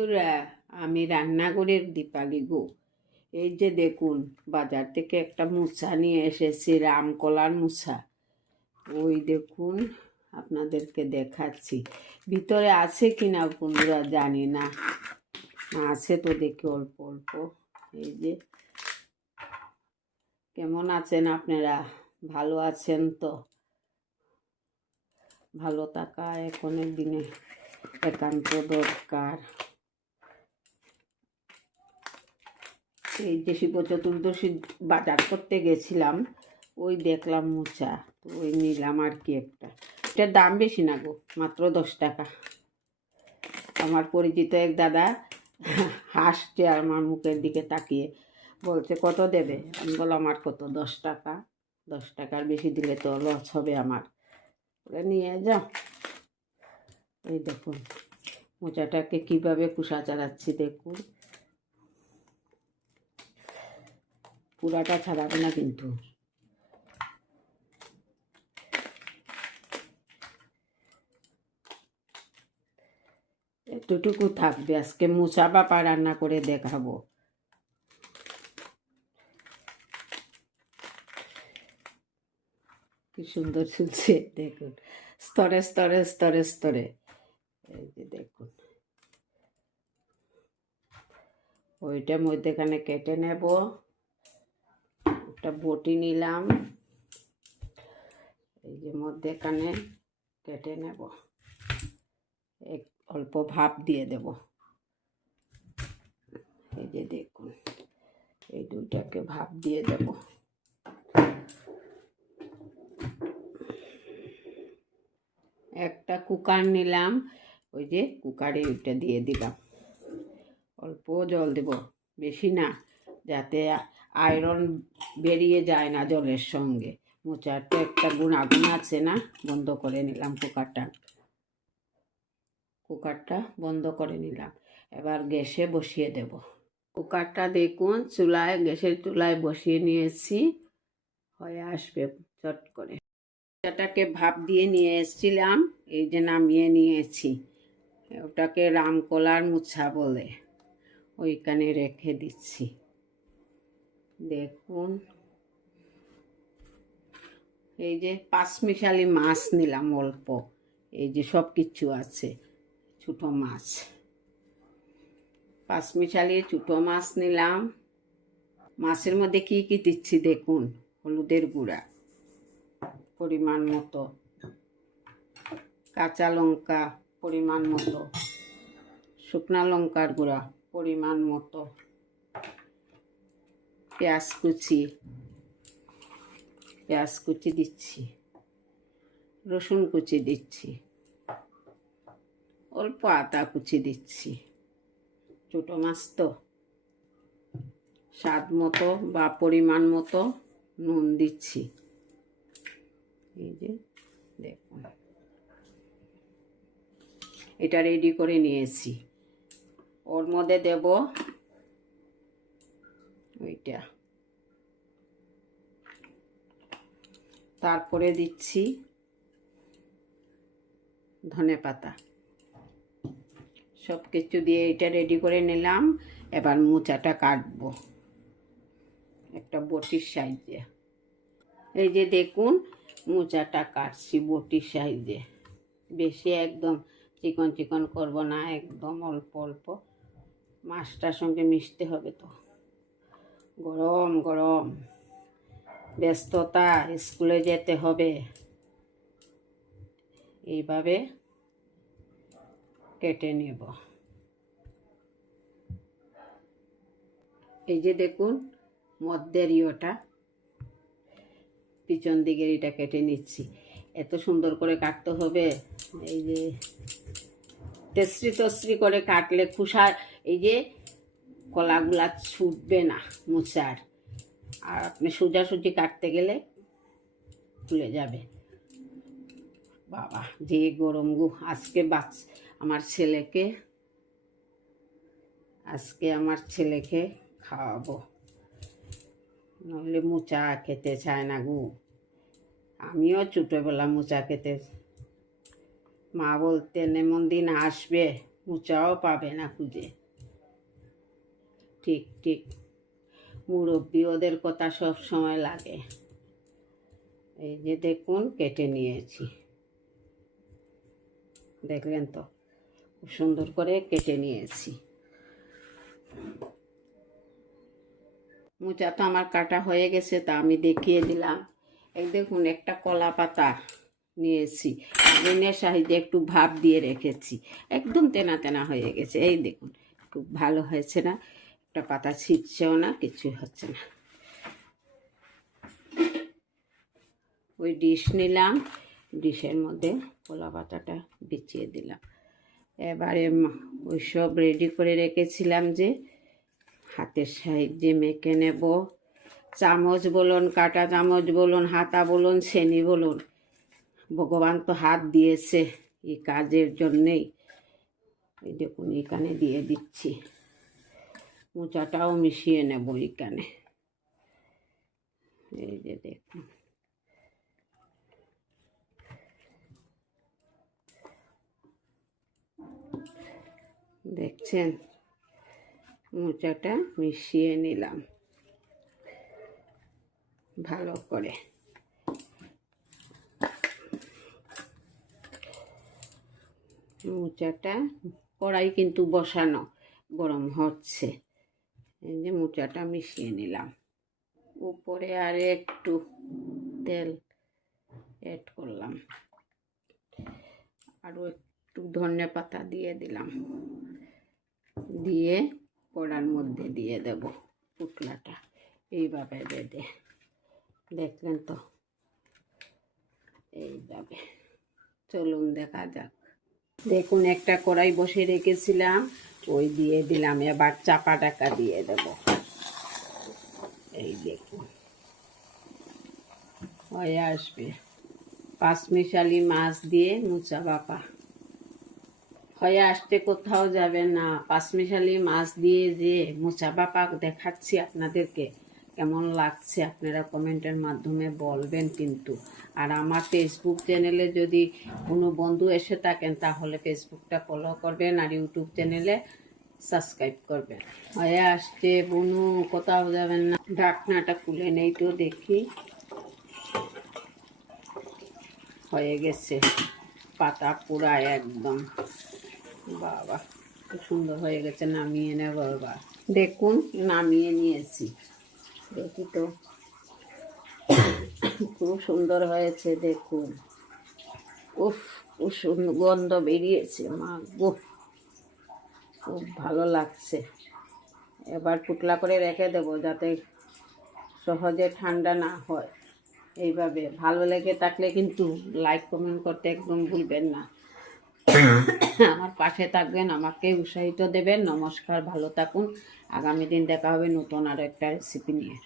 বন্ধুরা, আমি রান্নাঘরের দীপালি গো। এই যে দেখুন, বাজার থেকে একটা মুছা নিয়ে এসেছি, রামকলার মুছা। ওই দেখুন, আপনাদেরকে দেখাচ্ছি। ভিতরে আছে কিনা বন্ধুরা জানি না, আছে তো দেখি অল্প অল্প। এই যে, কেমন আছেন আপনারা? ভালো আছেন তো? ভালো থাকা এখনের দিনে একান্ত দরকার। এই যে শিব চতুর্দশী বাজার করতে গেছিলাম, ওই দেখলাম মোচা, তো ওই নিলাম আর কি একটা। এটার দাম বেশি না গো, মাত্র 10 টাকা। আমার পরিচিত এক দাদা হাসছে আমার মুখের দিকে তাকিয়ে, বলছে কত দেবে? আমি বললাম আর কত, 10 টাকা। 10 টাকার বেশি দিলে তো লস হবে আমার। ওরা নিয়ে যাও। এই দেখুন মোচাটাকে কিভাবে কুসা চালাচ্ছি দেখুন। পুরাটা ছাড়াবে না কিন্তু। এতটুকু থাকবে, আজকে মোচা বাপা রান্না করে দেখাবো। কি সুন্দর ঝুলছে দেখুন, স্তরে স্তরে স্তরে স্তরে। এই যে দেখুন, ওইটা মধ্যেখানে কেটে নেব। একটা বটি নিলাম, এই যে মধ্যেখানে কেটে নেব। অল্প ভাপ দিয়ে দেব। এই যে দেখুন, এই দুইটাকে ভাপ দিয়ে দেব। একটা কুকার নিলাম, ওই যে কুকারে ওইটা দিয়ে দিলাম। অল্প জল দেব, বেশি না, যাতে আয়রন বেরিয়ে যায় না জলের সঙ্গে। মোচার তো একটা গুণাগুণ আছে না। বন্ধ করে নিলাম কুকারটা বন্ধ করে নিলাম। এবার গ্যাসে বসিয়ে দেব। কুকারটা দেখুন গ্যাসের চুলায় বসিয়ে নিয়েছি, হয়ে আসবে চট করে। এটাকে ভাপ দিয়ে নিয়ে এসেছিলাম, এই যে নামিয়ে নিয়েছি। ওটাকে রামকলার মুছা বলে, ওইখানে রেখে দিচ্ছি। দেখুন, এই যে 5 মিশালি মাছ নিলাম অল্প। এই যে সব কিছু আছে, ছোটো মাছ। 5 মিশালি ছোটো মাছ নিলাম। মাছের মধ্যে কি কি দিচ্ছি দেখুন। হলুদের গুঁড়া পরিমাণ মতো, কাঁচা লঙ্কা পরিমাণ মতো, শুকনা লঙ্কার গুঁড়া পরিমাণ মতো, পেঁয়াজ কুচি দিচ্ছি, রসুন কুচি দিচ্ছি, অল্প আদা কুচি দিচ্ছি। ছোটো মাছ তো, স্বাদ মতো বা পরিমাণ মতো নুন দিচ্ছি। এই যে দেখুন, এটা রেডি করে নিয়েছি। ওর মধ্যে দেব ওইটা, তারপরে দিচ্ছি ধনেপাতা। সব কিছু দিয়ে এটা রেডি করে নিলাম। এবার মোচাটা কাটবো একটা বটির সাইজে। এই যে দেখুন, মোচাটা কাটছি বটির সাইজে। বেশি একদম চিকন চিকন করব না, একদম অল্প অল্প। মাছটার সঙ্গে মিশতে হবে তো। গরম গরম, ব্যস্ততা, স্কুলে যেতে হবে। এইভাবে কেটে নেব। এই যে দেখুন, মধ্যের ইয়েটা, পিছন দিকের এটা কেটে নিচ্ছি। এত সুন্দর করে কাটতে হবে। এই যে তেসরি করে কাটলে খুশার, এই যে কলাগুলা ছুটবে না মোচার। আর আপনি সোজাসুজি কাটতে গেলে খুলে যাবে। বাবা যে গরম গো। আজকে আমার ছেলেকে খাওয়াবো, নইলে মোচা খেতে চায় না গো। আমিও ছোটোবেলা মোচা খেতে, মা বলতেন এমন দিন আসবে মোচাও পাবে না খুঁজে। ঠিক ঠিক, মুরব্বি ওদের কথা সব সময় লাগে। এই যে দেখুন কেটে নিয়েছি, দেখলেন তো, খুব সুন্দর করে কেটে নিয়েছি। মোচা তো আমার কাটা হয়ে গেছে, তা আমি দেখিয়ে দিলাম। এই দেখুন একটা কলা পাতা নিয়েছি, আগুনের সাহায্যে একটু ভাপ দিয়ে রেখেছি, একদম তেনা তেনা হয়ে গেছে। এই দেখুন খুব ভালো হয়েছে না, একটা পাতা ছিটছেও না, কিছুই হচ্ছে না। ওই ডিশ নিলাম, ডিশের মধ্যে কলা পাতাটা বিছিয়ে দিলাম। এবারে ওই সব রেডি করে রেখেছিলাম যে হাতের সাহায্যে মেখে নেব। চামচ বলুন, কাঁটা চামচ বলুন, হাতা বলুন, ছেনি বলুন, ভগবান তো হাত দিয়েছে এই কাজের জন্যেই। এই দেখুন এখানে দিয়ে দিচ্ছি, মোচাটাও মিশিয়ে নেব এখানে। এই যে দেখুন, দেখছেন, মোচাটা মিশিয়ে নিলাম ভালো করে। মোচাটা কড়াই কিন্তু বসানো, গরম হচ্ছে। এই যে মোচাটা মিশিয়ে নিলাম, উপরে আর একটু তেল অ্যাড করলাম, আরও একটু ধনে পাতা দিয়ে দিলাম, দিয়ে কড়ার মধ্যে দিয়ে দেব পুটলাটা এইভাবে বেঁধে। দেখলেন তো, এইভাবে। চলুন দেখা যাক। দেখুন একটা কড়াই বসে রেখেছিলাম, ওই দিয়ে দিলাম, এবার চাপা ঢাকা দিয়ে দেব। এই দেখুন হয়ে আসবে। পাঁচমিশালি মাছ দিয়ে মোচা বাপা হয়ে আসতে কোথাও যাবে না। পাঁচমিশালি মাছ দিয়ে যে মোচা বাপা দেখাচ্ছি আপনাদেরকে, কেমন লাগছে আপনারা কমেন্টের মাধ্যমে বলবেন কিন্তু। আর আমার ফেসবুক চ্যানেলে যদি কোনো বন্ধু এসে থাকেন তাহলে ফেসবুকটা ফলো করবেন, আর ইউটিউব চ্যানেলে সাবস্ক্রাইব করবেন। হয়ে আসছে বনু, কোথাও যাবেন না। ঢাকনাটা খুলে নেই তো দেখি, হয়ে গেছে, পাতা পুরা একদম। বাবা খুব সুন্দর হয়ে গেছে, নামিয়ে নেব এবার। দেখুন নামিয়ে নিয়েছি, দেখি তো, খুব সুন্দর হয়েছে দেখুন। উফ, খুব সুন্দর গন্ধ বেরিয়েছে, মা গো, খুব ভালো লাগছে। এবার পুটলা করে রেখে দেবো যাতে সহজে ঠান্ডা না হয়। এইভাবে ভালো লেগে থাকলে কিন্তু লাইক কমেন্ট করতে একদম ভুলবেন না। আমার পাশে থাকবেন, আমাকে উৎসাহিত দেবেন। নমস্কার, ভালো থাকুন। আগামী দিন দেখা হবে নতুন আরও একটা রেসিপি নিয়ে।